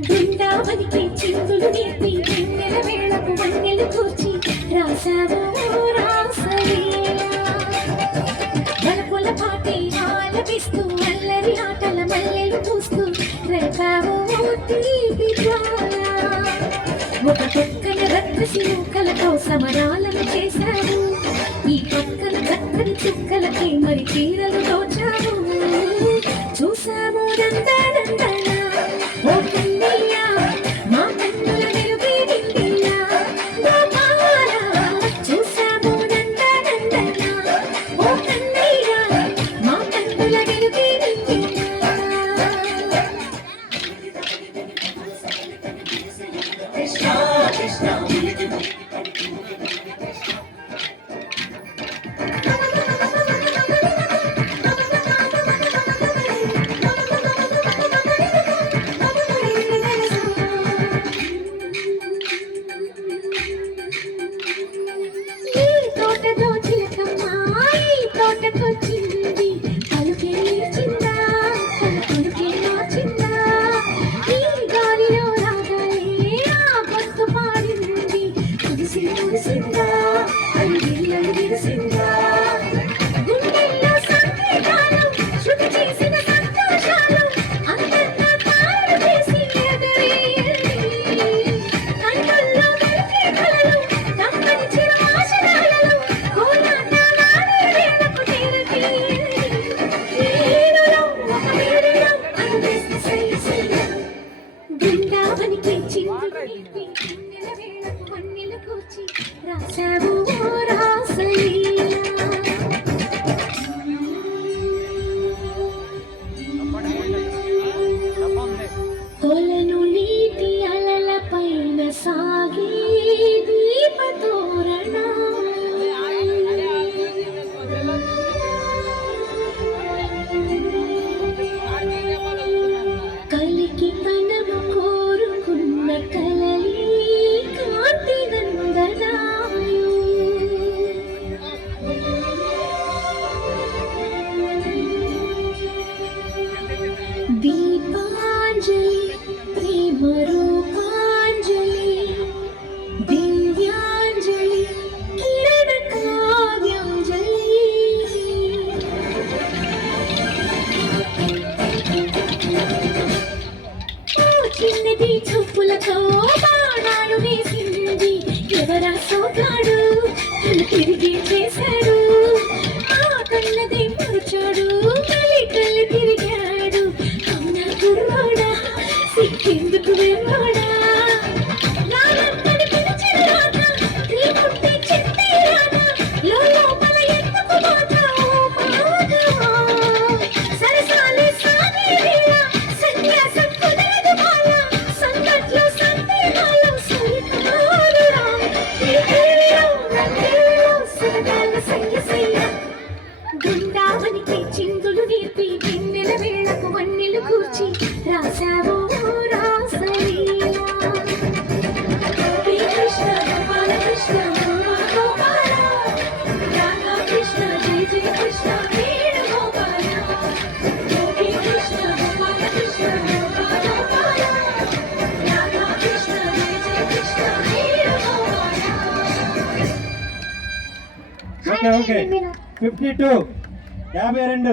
బృందావనికి చిందులు నేర్పి వెన్నెల వేళకు వన్నెలు కూర్చి రాసావో చూస్తూ పూస్తూ తీపి జ్వాల ఒక పక్కన రక్కసి మూకలతో సమరాలను చేశావు రాసావు దీపాంజలి ప్రేమ రూపాంజలి దివ్యాంజలి చిన్నది చూపులతో బాణాలు వేసింది. ఎవరా సోకాడు? తిరిగి చేశాడు. ఆ కన్నది మరచాడు. Okay okay. ఫిఫ్టీ టూ యాభై రెండు